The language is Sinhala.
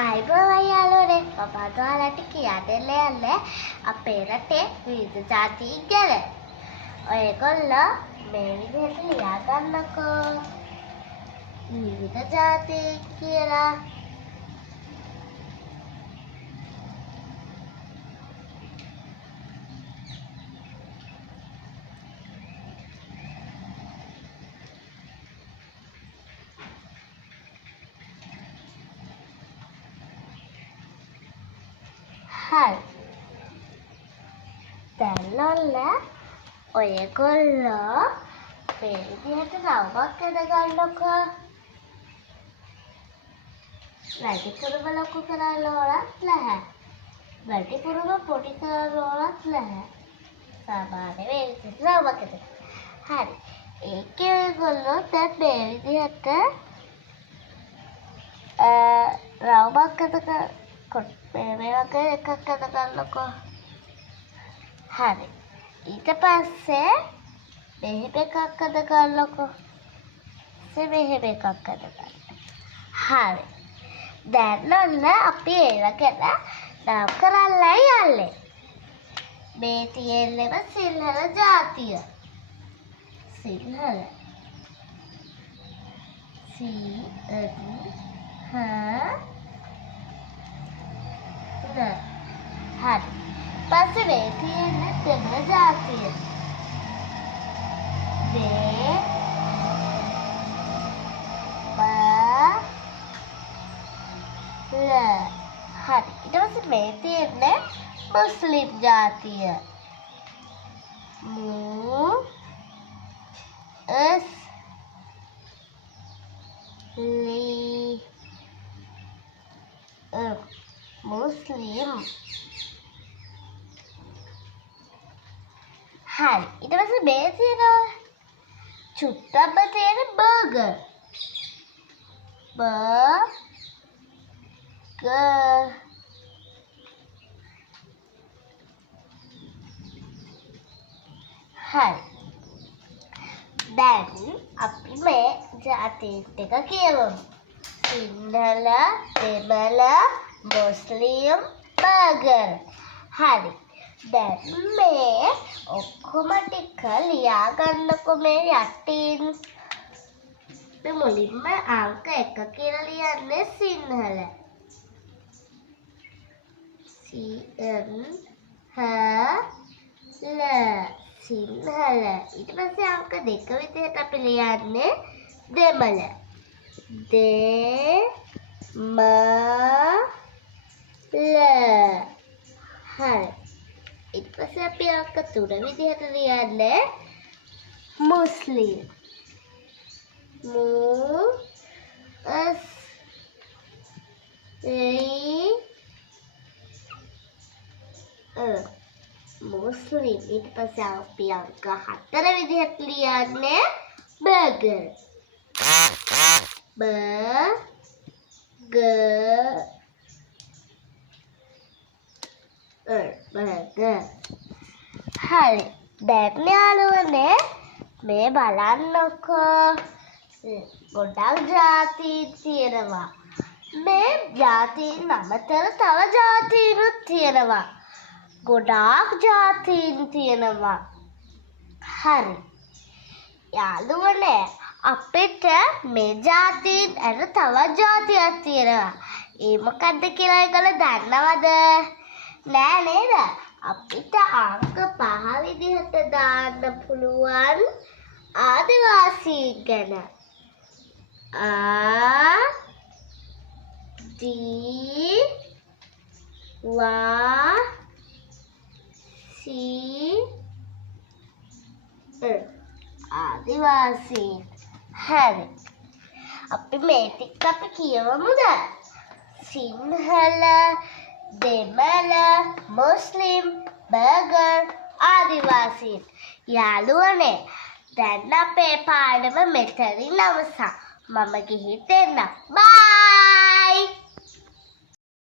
අයිබෝවන් යාළුවනේ මම අද ඔයාලට කියන්න යන්නේ අපේ රටේ විවිධ ජාතීන් ගැන. ඔයගොල්ලෝ මේ විදිහට ලියා ගන්නකෝ. විවිධ ජාතීන් කියලා. හරි. දැන් ඔයගොල්ලෝ මේ විදිහට රවුමක් ඇඳගන්නකෝ. වැඩිපුරම ලොකු කරන්න ඕනත් නැහැ. වැඩිපුරම පොඩි කරන්න ඕනත් නැහැ. සාමාන්‍ය මේ විදිහට රවුමක් ඇඳගන්න. හරි. ඒකේ ඔයගොල්ලෝ දැන් මේ විදිහට රවුමක් ඇඳගන්න මේ වගේ එකක් අඳගන්නකෝ. හරි. ඊට පස්සේ මෙහෙම එකක් අඳගන්නකෝ. මෙහෙම එකක් අඳගන්න. හරි. දැන් අපි ඒව ගැන නම් කරන්නයි යන්නේ. මේ තියෙන්නම සිංහල ජාතිය. සිංහල. හරි. පස්සේ මේ තියෙන දෙමළ ජාතිය. හරි. ඊට පස්සේ මේ තියෙන මුස්ලිම් ජාතිය. මුස්ලිම්. හරි. ඊට පස්සේ මේ තියෙනවා චුට්ටක්ම තියෙන බර්ගර්. හරි. දැන් අපි මේ ජාති ටික කියමු. සිංහල, දෙමළ, මුස්ලිම්, බර්ගර්. හරි. දැන් මේ ඔක්කොම ටික ලියා ගන්නකො මේ යටින්. මේ මුලින්ම අංක 1 කියලා ලියන්නේ සිංහල. සිංහල. ඊට පස්සේ අංක 2 විදිහට අපි ලියන්නේ දෙමළ. හරි. ඊට පස්සේ අපි අංක 3 විදිහට ලියන්නේ මුස්ලිම්. මුස්ලිම්. ඊට පස්සේ අපි අංක 4 විදිහට ලියන්නේ බර්ගර්. හරි. දැන් යාළුවනේ මේ බලන්නකෝ. ගොඩක් ජාතීන් තියෙනවා. මේ ජාතීන් අමතර තව ජාතීනුත් තියෙනවා. ගොඩාක් ජාතීන් තියෙනවා. හරි. යාළුවනේ අපිට මේ ජාතීන් අර තවත් ජාතියක් තියෙනවා. ඒ මොකද්ද කියලා ඒගොල්ලෝ දන්නවද? නෑ නේද? අපිට අංක 5 විදිහට දාන්න පුළුවන් ආදිවාසීන් ගැන. ආදිවාසීන්. හරි. අපි මේ ටික අපි කියවමුද? සිංහල, දෙමළ, මුස්ලිම්, බර්ගර්, ආදිවාසීන්. යාළුවනේ දැන් අපේ පාඩම මෙතනින් අවසන්. මම ගිහින් එන්නම්. බයි.